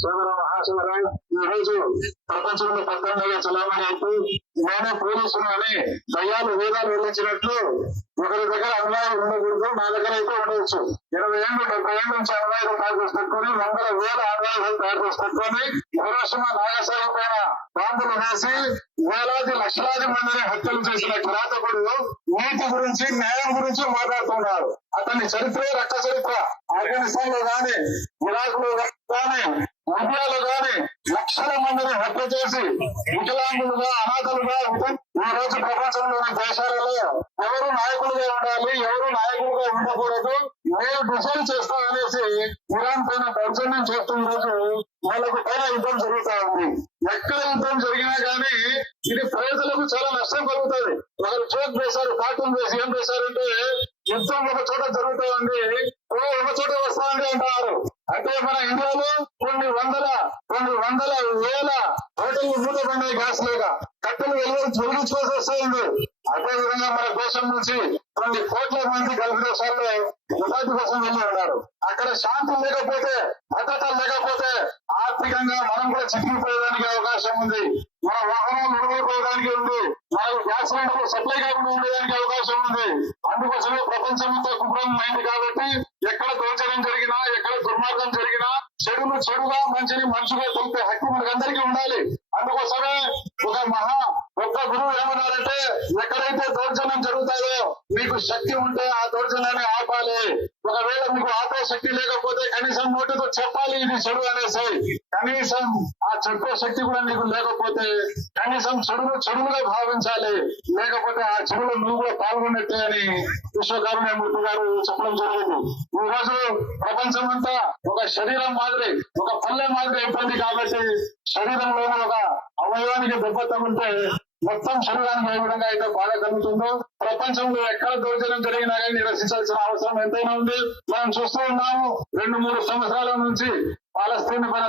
సోదర మహాశివరా, ఈ రోజు ప్రపంచంలో పెద్దంగా చలామణి అయితే నేనే పోలీసులు అని దయ్యాలు వేదాలు వెళ్ళించినట్లు ఒకరి దగ్గర అనువాదం ఉండకూడదు, నా దగ్గర అయితే ఉండవచ్చు. 20 ఏళ్ళు 70 ఏళ్ళ నుంచి అనువాదం తయారు చేసి పెట్టుకొని 100,000 అనువాదాలు తయారు చేసి పెట్టుకొని హిరోషిమా నాగసాగరం పైన బాంబులు వేసి వేలాది లక్షలాది మందిని హత్యలు చేసిన కిరాతకుడు నీతి గురించి న్యాయం గురించి మాట్లాడుతున్నారు. అతని చరిత్ర రక్త చరిత్ర. ఆఫ్ఘనిస్తాన్ లో గాని, ఇరాక్ లో గాని, లిబియాలో గాని లక్షల మందిని హత్య చేసి వికలాంగులుగా అనాథలుగా ఈ రోజు ప్రపంచంలోని దేశాలలో ఎవరు నాయకులుగా ఉండాలి, ఎవరు నాయకులుగా ఉండకూడదు, మేము డిసైడ్ చేస్తాం అనేసి ఇరాన్ పైన దౌర్జన్యం చేస్తున్న రోజు వాళ్ళకు పైన యుద్ధం జరుగుతా ఉంది. ఎక్కడ యుద్ధం జరిగినా గానీ ఇది ప్రజలకు చాలా నష్టం కలుగుతుంది. ఒకరు జోక్ వేశారు, కార్టూన్ వేసి ఏం వేశారంటే యుద్ధం ఒక చోట జరుగుతా ఉంది, ఒక చోట వస్తామండి అంటారు. అంటే మన ఇండియాలో కొన్ని వందల వేల హోటళ్లు మూతపడినాయి గ్యాస్ లేక, కట్టెలు వెలిగించుకోవాల్సి వస్తుంది. అదే విధంగా మన దేశం నుంచి కొన్ని కోట్ల మంది గల్ఫ్ దేశాల్లో ఉపాధి కోసం వెళ్ళి ఉన్నారు. అక్కడ శాంతి లేకపోతే, భద్రత లేకపోతే ఆర్థికంగా మనం కూడా చిక్కిపోయేదానికి అవకాశం ఉంది. మన వాహనాలు నిలబడిపోవడానికి ఉంది, మనకు గ్యాస్ సిలిండర్లు సప్లై కాకుండా ఉండేదానికి అవకాశం ఉంది. అందుకోసమే ప్రపంచం అంతా కుటుంబం అయింది కాబట్టి ఎక్కడ దోచడం జరిగినా, ఎక్కడ దుర్మార్గం జరిగినా చెడును చెడుగా, మంచిని మంచిగా తెలిపే హక్కు మనకందరికీ ఉండాలి. అందుకోసమే ఒక గురువు ఏమన్నారంటే, ఎక్కడైతే దౌర్జన్యం జరుగుతాయో మీకు శక్తి ఉంటే ఆ దౌర్జన్యాన్ని ఆపాలి. ఒకవేళ మీకు ఆపే శక్తి లేకపోతే కనీసం నోటితో చెప్పాలి ఇది చెడు అనేసి. కనీసం ఆ చెప్పే శక్తి కూడా నీకు లేకపోతే కనీసం చెడులుగా భావించాలి, లేకపోతే ఆ చెడులో నువ్వు కూడా పాల్గొన్నట్టే అని విశ్వకారుణ్యమూర్తి గారు చెప్పడం జరిగింది. ఈ రోజు ప్రపంచం అంతా ఒక శరీరం మాదిరి, ఒక పల్లె మాదిరి అయిపోయింది. కాబట్టి శరీరంలోనే ఒక అవయవానికి దెబ్బ తగిలితే మొత్తం శరీరానికి ఏ విధంగా అయితే బాధ కలుగుతుందో ప్రపంచంలో ఎక్కడ దౌర్జన్యం జరిగినా కానీ నిరసించాల్సిన అవసరం ఎంతైనా ఉంది. మనం చూస్తూ ఉన్నాము 2-3 సంవత్సరాల నుంచి పాలస్తీన్ పైన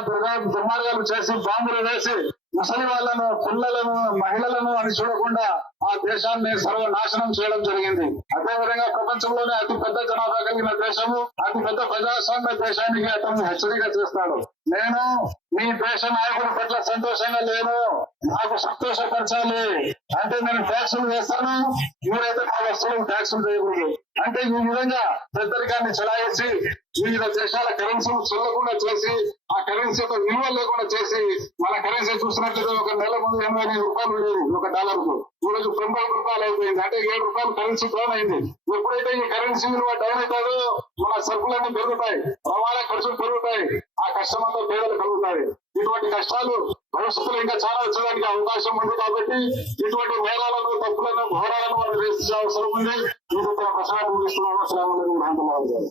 దుర్మార్గాలు చేసి బాంబులు వేసి ముసలి వాళ్ళను, పిల్లలను, మహిళలను అని చూడకుండా ఆ దేశాన్ని సర్వనాశనం చేయడం జరిగింది. అదేవిధంగా ప్రపంచంలోనే అతి పెద్ద జనాభా కలిగిన దేశము, అతి పెద్ద ప్రజాస్వామ్య దేశానికి అతను హెచ్చరిక చేస్తాడు. నేను మీ దేశ నాయకుల పట్ల సంతోషంగా లేను, నాకు సంతోషపరచాలి అంటే నేను ట్యాక్సులు వేస్తాను, మీరైతే మా వస్తువులకు ట్యాక్సులు చేయకూడదు అంటే ఈ విధంగా పెద్దరికాన్ని చెలాయించి వివిధ దేశాల కరెన్సీలు చెల్లకుండా చేసి, ఆ కరెన్సీ యొక్క విలువ లేకుండా చేసి, మన కరెన్సీ చూసినట్లయితే ఒక నెల ముందు 85 రూపాయలు ఉండేది ఒక డాలర్కు, ఈ రోజు 90 రూపాయలు అయిపోయింది. అంటే 7 రూపాయలు కరెన్సీ డౌన్ అయింది. ఎప్పుడైతే ఈ కరెన్సీ విలువ డౌన్ అవుతుందో మన సరుకులన్నీ పెరుగుతాయి, రవాణా ఖర్చులు పెరుగుతాయి, ఆ కష్టమంతా పేదలు కలుగుతాయి. ఇటువంటి కష్టాలు భవిష్యత్తులో ఇంకా చాలా వచ్చేదానికి అవకాశం ఉంది. కాబట్టి ఇటువంటి నేరాలను, తప్పులను, ఘోరాలను మనం వేసే అవసరం ఉంది. ఈ ప్రసంగాన్ని ముగిస్తున్నాను. అస్సలాము అలైకుం.